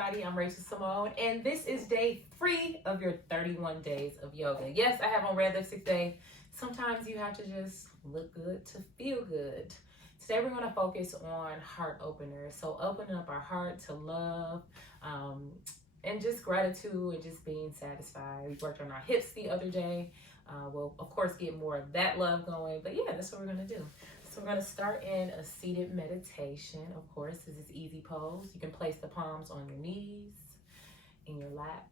everybody. I'm Rachel Simone, and this is day 3 of your 31 days of yoga. Yes, I have on Red Lipstick Day. Sometimes you have to just look good to feel good. Today we're going to focus on heart openers. So opening up our heart to love and just gratitude and just being satisfied. We worked on our hips the other day. We'll, of course, get more of that love going. But yeah, that's what we're going to do. So we're going to start in a seated meditation. Of course, this is easy pose. You can place the palms on your knees, in your lap,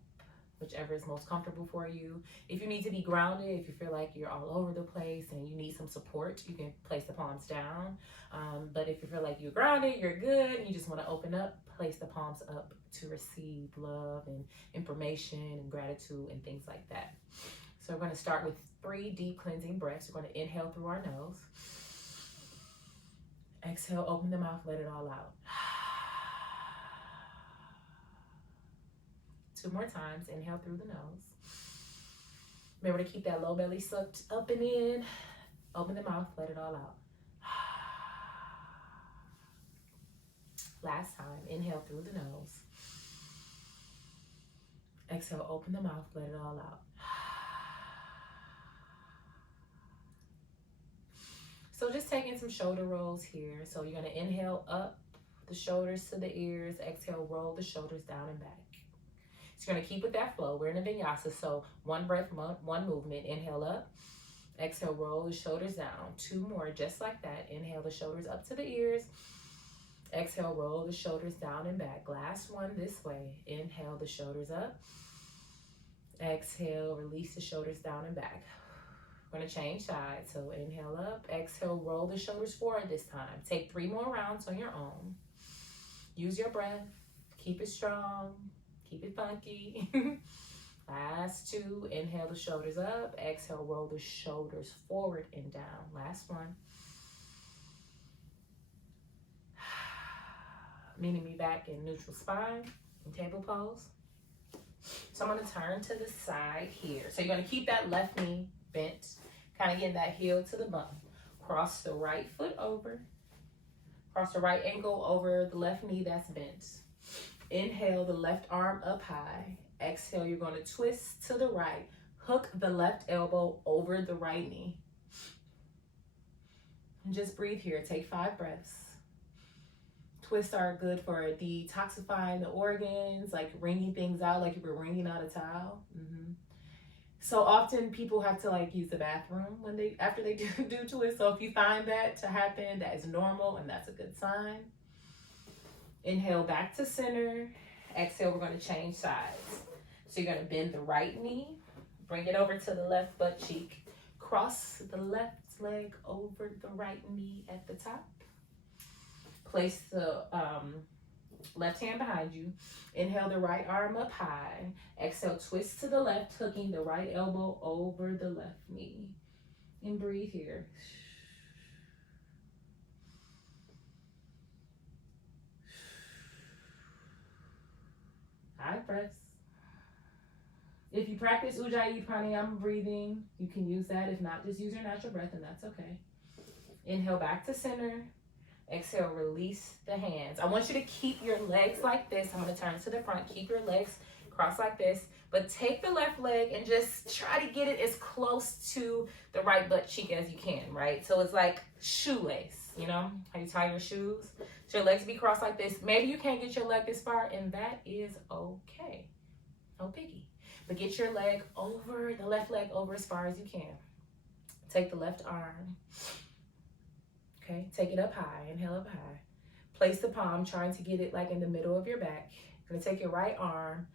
whichever is most comfortable for you. If you need to be grounded, if you feel like you're all over the place and you need some support, you can place the palms down. But if you feel like you're grounded, you're good, and you just want to open up, place the palms up to receive love and information and gratitude and things like that. So we're going to start with 3 deep cleansing breaths. We're going to inhale through our nose. Exhale, open the mouth, let it all out. 2 more times. Inhale through the nose. Remember to keep that low belly sucked up and in. Open the mouth, let it all out. Last time. Inhale through the nose. Exhale, open the mouth, let it all out. So just taking some shoulder rolls here. So you're going to inhale up the shoulders to the ears. Exhale, roll the shoulders down and back. So you're going to keep with that flow. We're in a vinyasa. So 1 breath, 1 movement. Inhale up. Exhale, roll the shoulders down. 2 more, just like that. Inhale the shoulders up to the ears. Exhale, roll the shoulders down and back. Last one this way. Inhale the shoulders up. Exhale, release the shoulders down and back. We're going to change sides. So inhale up. Exhale, roll the shoulders forward this time. Take 3 more rounds on your own. Use your breath. Keep it strong. Keep it funky. Last 2. Inhale the shoulders up. Exhale, roll the shoulders forward and down. Last one. Meeting me back in neutral spine in table pose. So I'm going to turn to the side here. So you're going to keep that left knee bent, kind of getting that heel to the bum. Cross the right foot over. Cross the right ankle over the left knee that's bent. Inhale the left arm up high. Exhale, you're going to twist to the right. Hook the left elbow over the right knee. And just breathe here. Take 5 breaths. Twists are good for detoxifying the organs, like wringing things out, like you were wringing out a towel. So often people have to use the bathroom after they do twists. So if you find that to happen, that is normal and that's a good sign. Inhale back to center. Exhale, we're going to change sides. So you're going to bend the right knee, bring it over to the left butt cheek, cross the left leg over the right knee at the top. Place the left hand behind you. Inhale the right arm up high. Exhale, twist to the left, hooking the right elbow over the left knee. And breathe here. 5 breaths. If you practice Ujjayi Pranayama breathing, you can use that. If not, just use your natural breath and that's okay. Inhale back to center. Exhale, release the hands. I want you to keep your legs like this. I'm going to turn to the front. Keep your legs crossed like this. But take the left leg and just try to get it as close to the right butt cheek as you can, right? So it's like shoelace, you know, how you tie your shoes. So your legs be crossed like this. Maybe you can't get your leg this far, and that is okay. No biggie. But get your leg over, the left leg over as far as you can. Take the left arm. Okay, take it up high. Inhale up high. Place the palm, trying to get it like in the middle of your back. You're gonna take your right arm,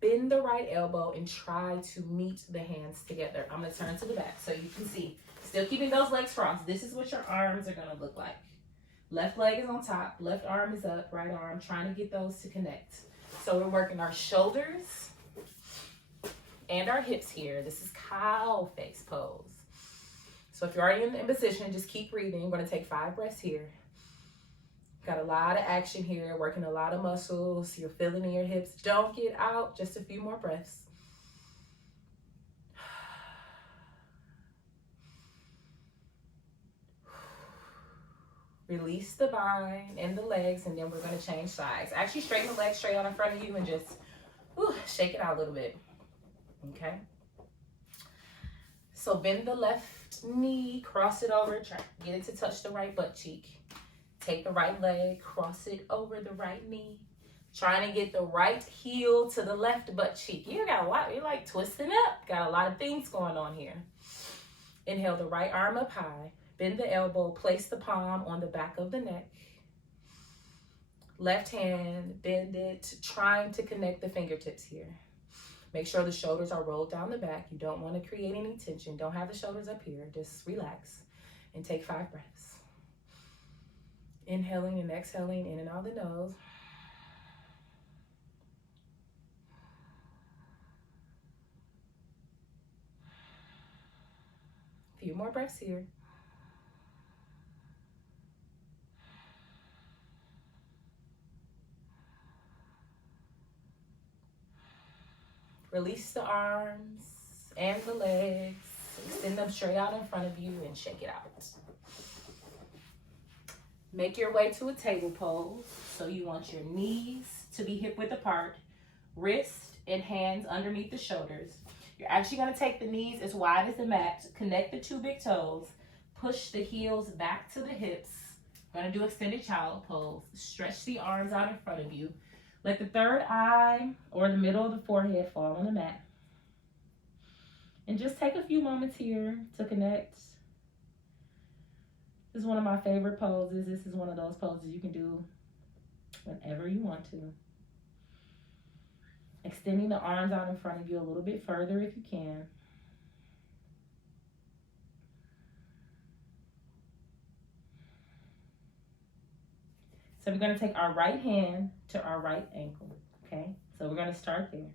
bend the right elbow, and try to meet the hands together. I'm gonna turn to the back so you can see. Still keeping those legs crossed. This is what your arms are gonna look like. Left leg is on top, left arm is up, right arm, trying to get those to connect. So we're working our shoulders and our hips here. This is cow face pose. So if you're already in position, just keep breathing. We're going to take 5 breaths here. Got a lot of action here, working a lot of muscles. You're feeling in your hips. Don't get out. Just a few more breaths. Release the bind and the legs, and then we're going to change sides. Actually, straighten the legs straight out in front of you and just shake it out a little bit. Okay? So bend the left knee, cross it over, try get it to touch the right butt cheek. Take the right leg, cross it over the right knee. Trying to get the right heel to the left butt cheek. You got a lot, you're like twisting up. Got a lot of things going on here. Inhale the right arm up high. Bend the elbow, place the palm on the back of the neck. Left hand, bend it, trying to connect the fingertips here. Make sure the shoulders are rolled down the back. You don't want to create any tension. Don't have the shoulders up here. Just relax and take 5 breaths. Inhaling and exhaling in and out the nose. A few more breaths here. Release the arms and the legs. Extend them straight out in front of you and shake it out. Make your way to a table pose. So you want your knees to be hip width apart, wrist and hands underneath the shoulders. You're actually going to take the knees as wide as the mat, connect the 2 big toes, push the heels back to the hips. We're going to do extended child pose. Stretch the arms out in front of you. Let the third eye or the middle of the forehead fall on the mat. And just take a few moments here to connect. This is one of my favorite poses. This is one of those poses you can do whenever you want to. Extending the arms out in front of you a little bit further if you can. So we're going to take our right hand to our right ankle, okay? So we're going to start there.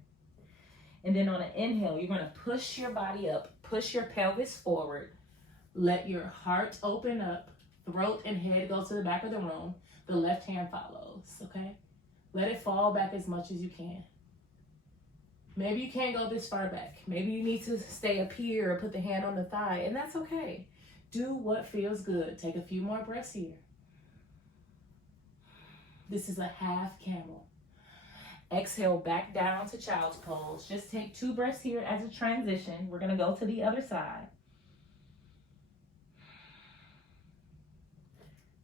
And then on an inhale, you're going to push your body up, push your pelvis forward. Let your heart open up, throat and head go to the back of the room. The left hand follows, okay? Let it fall back as much as you can. Maybe you can't go this far back. Maybe you need to stay up here or put the hand on the thigh, and that's okay. Do what feels good. Take a few more breaths here. This is a half camel. Exhale back down to child's pose. Just take 2 breaths here as a transition. We're going to go to the other side.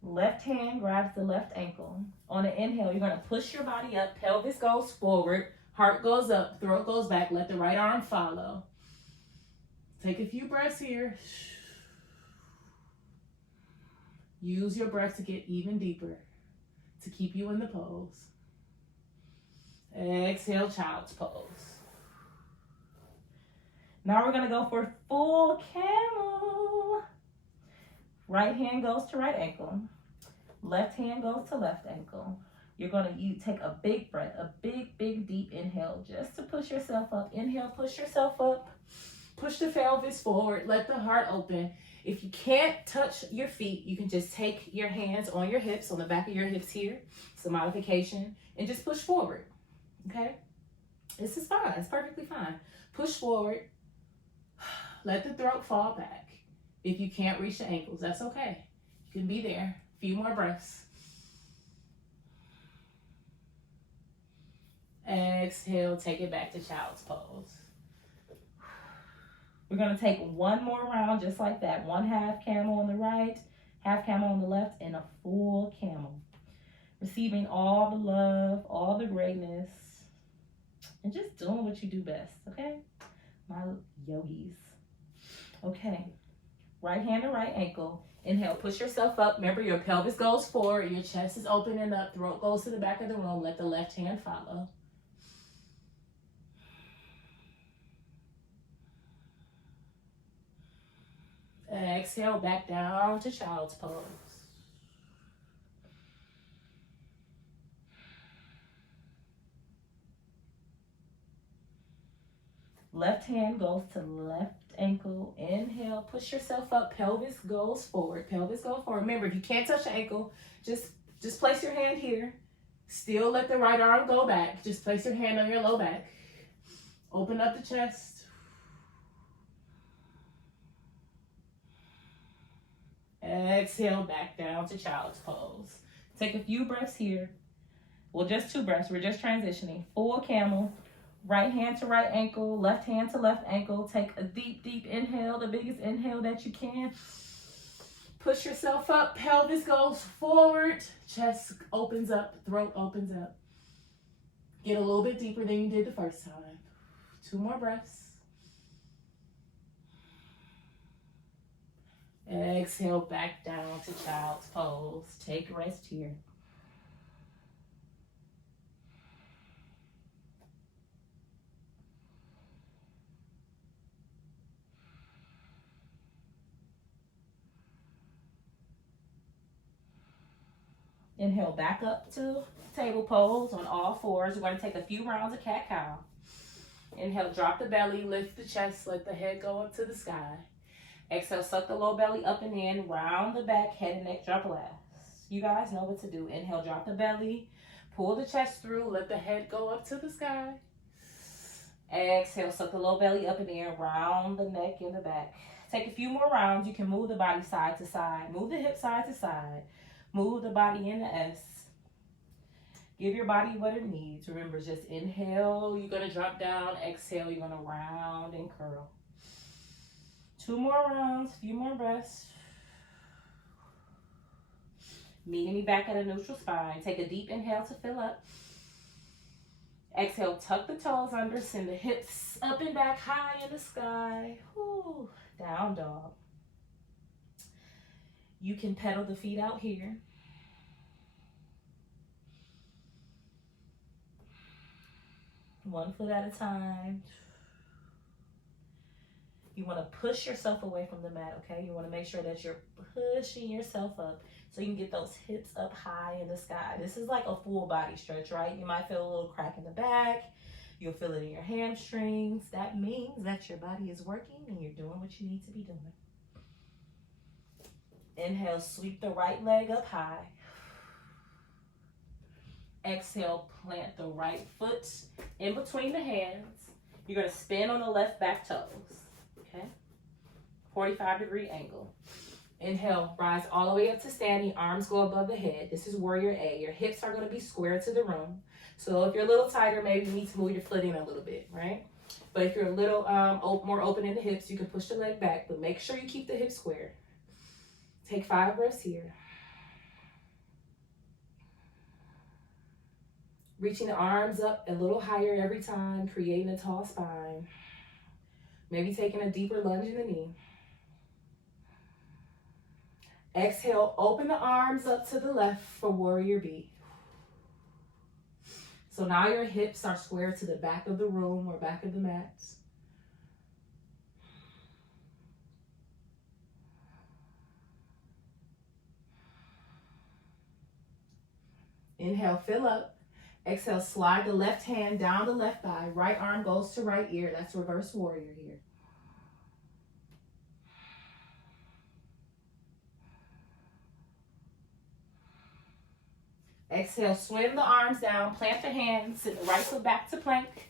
Left hand grabs the left ankle. On an inhale, you're going to push your body up. Pelvis goes forward. Heart goes up. Throat goes back. Let the right arm follow. Take a few breaths here. Use your breath to get even deeper, to keep you in the pose. Exhale, child's pose. Now we're going to go for full camel. Right hand goes to right ankle. Left hand goes to left ankle. You're going to take a big breath, a big, deep inhale just to push yourself up. Inhale, push yourself up. Push the pelvis forward. Let the heart open. If you can't touch your feet, you can just take your hands on your hips, on the back of your hips here. It's a modification. And just push forward. Okay? This is fine. It's perfectly fine. Push forward. Let the throat fall back. If you can't reach the ankles, that's okay. You can be there. A few more breaths. Exhale, take it back to child's pose. We're going to take one more round just like that. 1 half camel on the right, half camel on the left, and a full camel. Receiving all the love, all the greatness, and just doing what you do best, okay? My yogis. Okay, right hand to right ankle. Inhale, push yourself up. Remember, your pelvis goes forward, your chest is opening up, throat goes to the back of the room. Let the left hand follow. Exhale, back down to child's pose. Left hand goes to left ankle. Inhale, push yourself up. Pelvis goes forward. Pelvis goes forward. Remember, if you can't touch the ankle, just place your hand here. Still let the right arm go back. Just place your hand on your low back. Open up the chest. Exhale back down to child's pose. Take a few breaths here. Well, just 2 breaths. We're just transitioning. Full camel. Right hand to right ankle, left hand to left ankle. Take a deep, deep inhale, the biggest inhale that you can. Push yourself up, pelvis goes forward, chest opens up, throat opens up. Get a little bit deeper than you did the first time. 2 more breaths. Exhale back down to child's pose. Take rest here. Inhale back up to table pose on all fours. We're going to take a few rounds of cat-cow. Inhale, drop the belly, lift the chest, let the head go up to the sky. Exhale, suck the low belly up and in, round the back, head and neck drop last. You guys know what to do. Inhale, drop the belly, pull the chest through, let the head go up to the sky. Exhale, suck the low belly up and in, round the neck in the back. Take a few more rounds. You can move the body side to side, move the hip side to side, move the body in the S. Give your body what it needs. Remember, just inhale, you're going to drop down. Exhale, you're going to round and curl. 2 more rounds, a few more breaths. Meeting me back at a neutral spine. Take a deep inhale to fill up. Exhale, tuck the toes under, send the hips up and back high in the sky. Whew. Down dog. You can pedal the feet out here. One foot at a time. You want to push yourself away from the mat, okay? You want to make sure that you're pushing yourself up so you can get those hips up high in the sky. This is like a full body stretch, right? You might feel a little crack in the back. You'll feel it in your hamstrings. That means that your body is working and you're doing what you need to be doing. Inhale, sweep the right leg up high. Exhale, plant the right foot in between the hands. You're going to spin on the left back toes. Okay? 45-degree angle. Inhale, rise all the way up to standing. Arms go above the head. This is warrior A. Your hips are going to be square to the room. So if you're a little tighter, maybe you need to move your foot in a little bit, right? But if you're a little more open in the hips, you can push the leg back, but make sure you keep the hips square. Take 5 breaths here. Reaching the arms up a little higher every time, creating a tall spine. Maybe taking a deeper lunge in the knee. Exhale, open the arms up to the left for warrior B. So now your hips are square to the back of the room or back of the mat. Inhale, fill up. Exhale, slide the left hand down the left thigh. Right arm goes to right ear. That's reverse warrior here. Exhale, swim the arms down, plant the hands, send the right foot back to plank.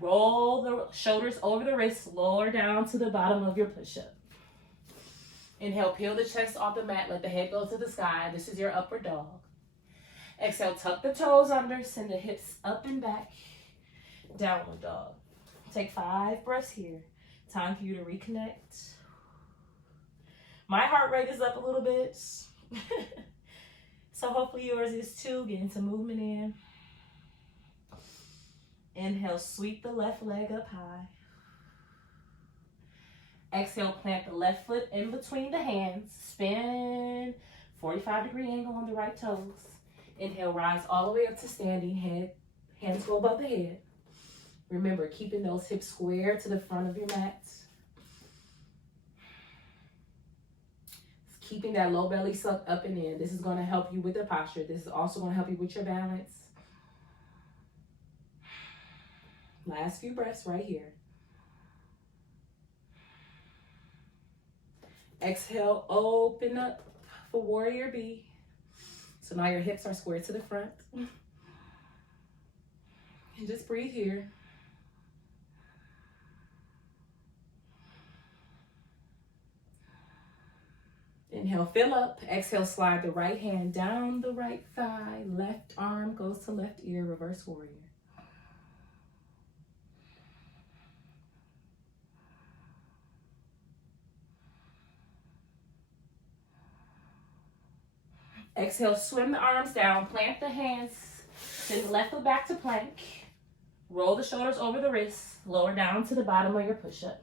Roll the shoulders over the wrists, lower down to the bottom of your push-up. Inhale, peel the chest off the mat, let the head go to the sky. This is your upward dog. Exhale, tuck the toes under, send the hips up and back, downward dog. Take 5 breaths here. Time for you to reconnect. My heart rate is up a little bit. So hopefully yours is too. Getting some movement in. Inhale, sweep the left leg up high. Exhale, plant the left foot in between the hands. Spin 45-degree angle on the right toes. Inhale, rise all the way up to standing. Hands go above the head. Remember, keeping those hips square to the front of your mat. Keeping that low belly sucked up and in. This is going to help you with the posture. This is also going to help you with your balance. Last few breaths right here. Exhale, open up for warrior B. So now your hips are square to the front. And just breathe here. Inhale, fill up. Exhale, slide the right hand down the right thigh. Left arm goes to left ear, reverse warrior. Exhale, swim the arms down. Plant the hands. Send the left foot back to plank. Roll the shoulders over the wrists. Lower down to the bottom of your push-up.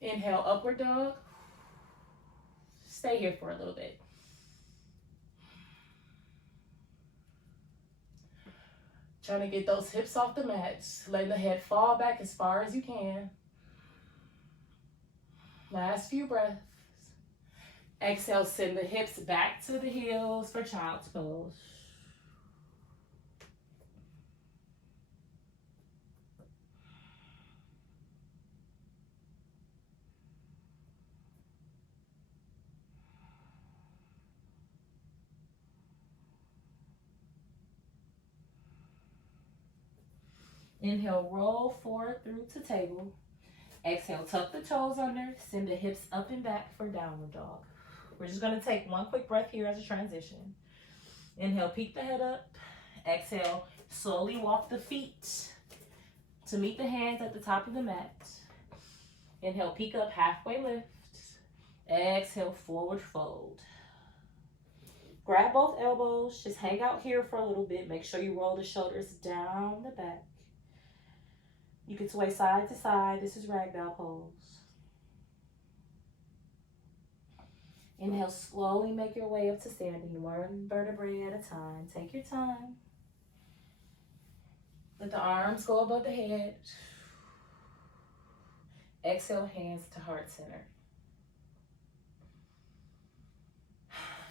Inhale, upward dog. Stay here for a little bit. Trying to get those hips off the mat. Letting the head fall back as far as you can. Last few breaths. Exhale, send the hips back to the heels for child's pose. Inhale, roll forward through to table. Exhale, tuck the toes under, send the hips up and back for downward dog. We're just gonna take one quick breath here as a transition. Inhale, peek the head up. Exhale, slowly walk the feet to meet the hands at the top of the mat. Inhale, peek up, halfway lift. Exhale, forward fold. Grab both elbows, just hang out here for a little bit. Make sure you roll the shoulders down the back. You can sway side to side. This is ragdoll pose. Inhale, slowly make your way up to standing, one vertebrae at a time. Take your time. Let the arms go above the head. Exhale, hands to heart center.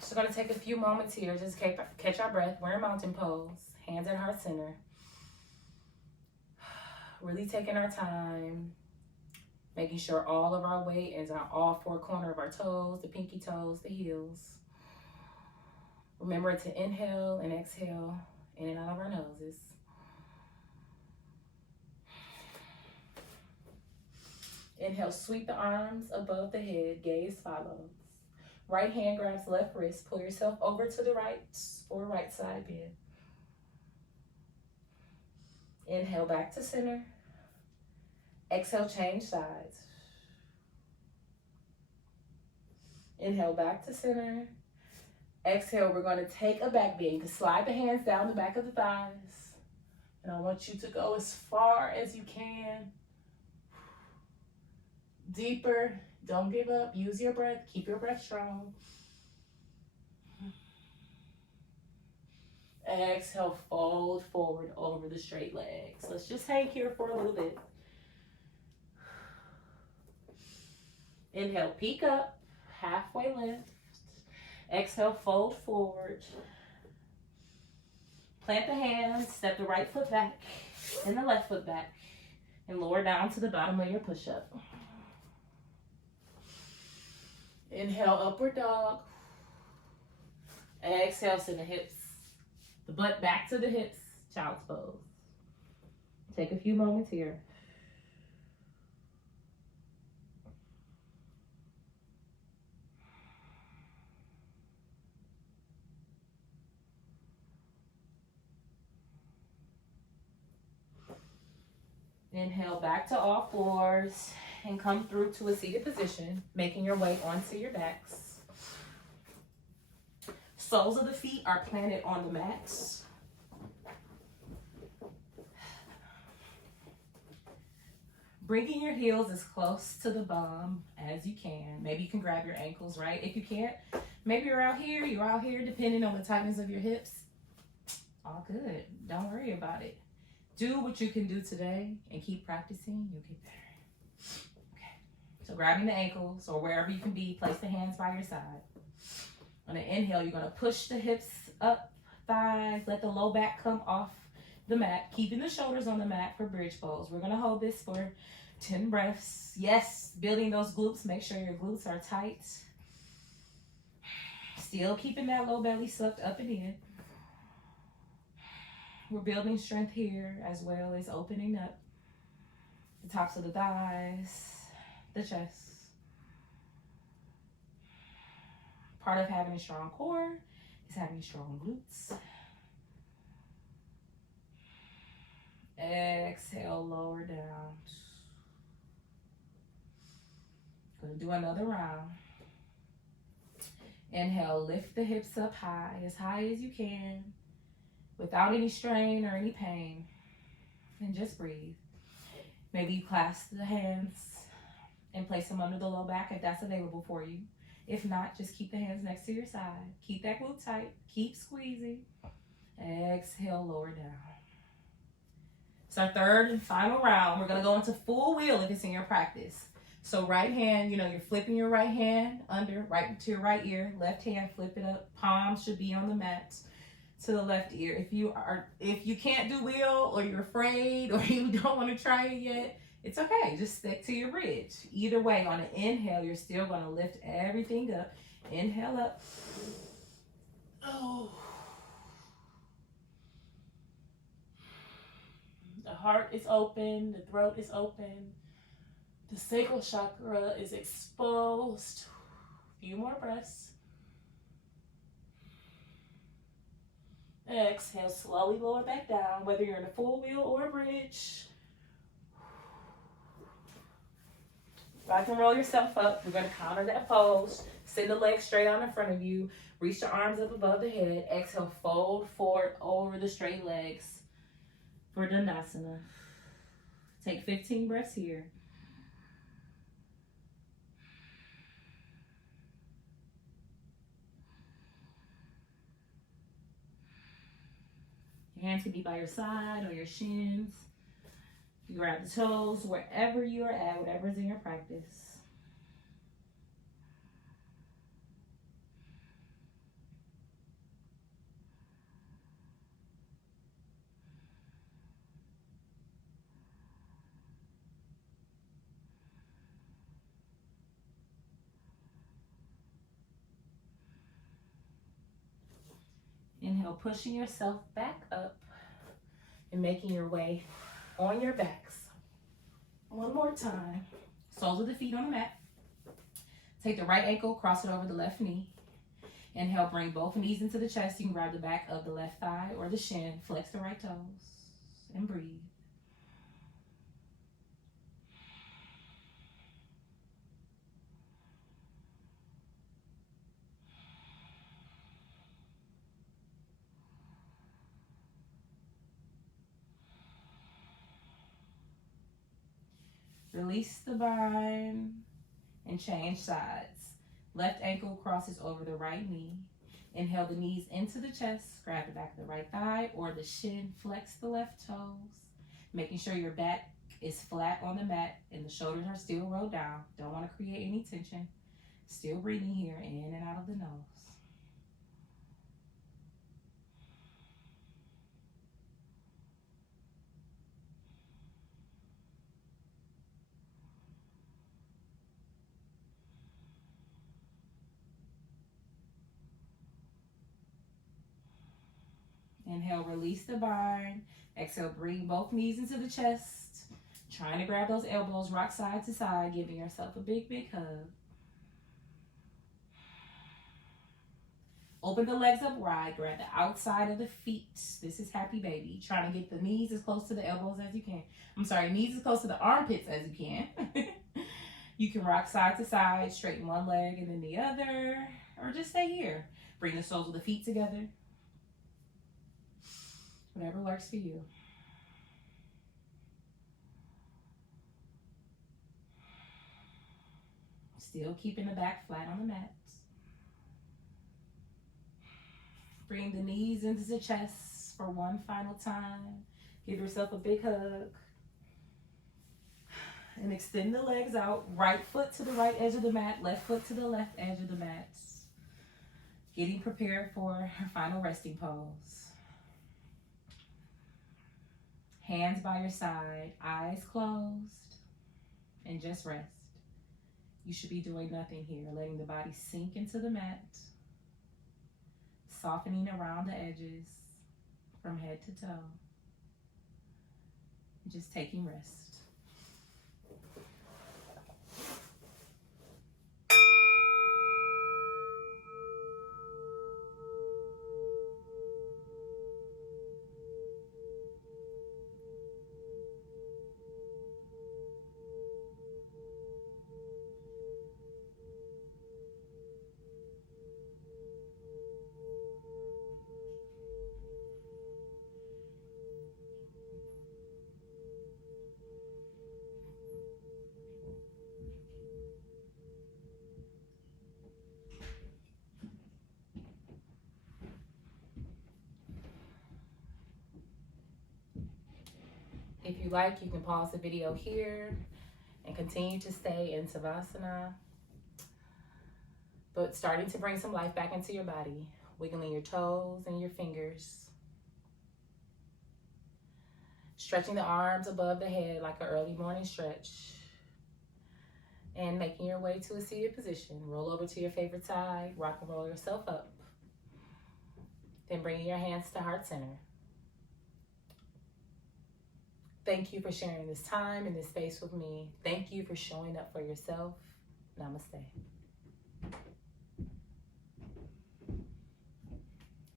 So we're gonna take a few moments here, just catch our breath. We're in mountain pose, hands at heart center. Really taking our time, making sure all of our weight is on all four corners of our toes, the pinky toes, the heels. Remember to inhale and exhale in and out of our noses. Inhale, sweep the arms above the head, gaze follows. Right hand grabs left wrist, pull yourself over to the right for right side bend. Inhale, back to center. Exhale, change sides. Inhale, back to center. Exhale, we're going to take a back bend. You can slide the hands down the back of the thighs. And I want you to go as far as you can. Deeper. Don't give up. Use your breath. Keep your breath strong. Exhale, fold forward over the straight legs. Let's just hang here for a little bit. Inhale, peek up, halfway lift. Exhale, fold forward. Plant the hands, step the right foot back and the left foot back, and lower down to the bottom of your push-up. Inhale, upward dog. Exhale, send the hips, the butt back to the hips, child's pose. Take a few moments here. Inhale, back to all fours and come through to a seated position, making your way onto your backs. Soles of the feet are planted on the mats. Bringing your heels as close to the bum as you can. Maybe you can grab your ankles, right? If you can't, maybe you're out here, depending on the tightness of your hips. All good. Don't worry about it. Do what you can do today and keep practicing. You'll get better. Okay. So grabbing the ankles or wherever you can be, place the hands by your side. On the inhale, you're going to push the hips up, thighs, let the low back come off the mat, keeping the shoulders on the mat for bridge pose. We're going to hold this for 10 breaths. Yes, building those glutes. Make sure your glutes are tight. Still keeping that low belly sucked up and in. We're building strength here as well as opening up the tops of the thighs, the chest. Part of having a strong core is having strong glutes. Exhale, lower down. Gonna do another round. Inhale, lift the hips up high as you can, without any strain or any pain. And just breathe. Maybe you clasp the hands and place them under the low back if that's available for you. If not, just keep the hands next to your side. Keep that glute tight. Keep squeezing. Exhale, lower down. It's our third and final round. We're going to go into full wheel if it's in your practice. So right hand, you're flipping your right hand under, right to your right ear. Left hand, flip it up. Palm should be on the mat to the left ear. If you can't do wheel, or you're afraid, or you don't want to try it yet, it's okay. Just stick to your bridge. Either way, on an inhale, you're still going to lift everything up. Inhale up. Oh. The heart is open. The throat is open. The sacral chakra is exposed. A few more breaths. Exhale, slowly lower back down, whether you're in a full wheel or a bridge. Rock and roll yourself up. We're going to counter that pose. Send the legs straight out in front of you. Reach the arms up above the head. Exhale, fold forward over the straight legs for Dandasana. Take 15 breaths here. Your hands can be by your side or your shins. You grab the toes, wherever you're at, whatever's in your practice. Inhale, pushing yourself back up and making your way on your backs. One more time. Soles of the feet on the mat. Take the right ankle, cross it over the left knee. Inhale, bring both knees into the chest. You can grab the back of the left thigh or the shin. Flex the right toes and breathe. Release the bind and change sides. Left ankle crosses over the right knee. Inhale the knees into the chest. Grab the back of the right thigh or the shin. Flex the left toes. Making sure your back is flat on the mat and the shoulders are still rolled down. Don't want to create any tension. Still breathing here, in and out of the nose. Inhale, release the bind. Exhale, bring both knees into the chest. Trying to grab those elbows, rock side to side, giving yourself a big, big hug. Open the legs up wide. Grab the outside of the feet. This is happy baby. Trying to get the knees as close to the elbows as you can. Knees as close to the armpits as you can. You can rock side to side, straighten one leg and then the other, or just stay here. Bring the soles of the feet together. Whatever works for you. Still keeping the back flat on the mat. Bring the knees into the chest for one final time. Give yourself a big hug. And extend the legs out. Right foot to the right edge of the mat. Left foot to the left edge of the mat. Getting prepared for our final resting pose. Hands by your side, eyes closed, and just rest. You should be doing nothing here, letting the body sink into the mat, softening around the edges from head to toe, and just taking rest. If you like, you can pause the video here and continue to stay in Savasana. But starting to bring some life back into your body, wiggling your toes and your fingers. Stretching the arms above the head like an early morning stretch. And making your way to a seated position. Roll over to your favorite side, rock and roll yourself up. Then bringing your hands to heart center. Thank you for sharing this time and this space with me. Thank you for showing up for yourself. Namaste.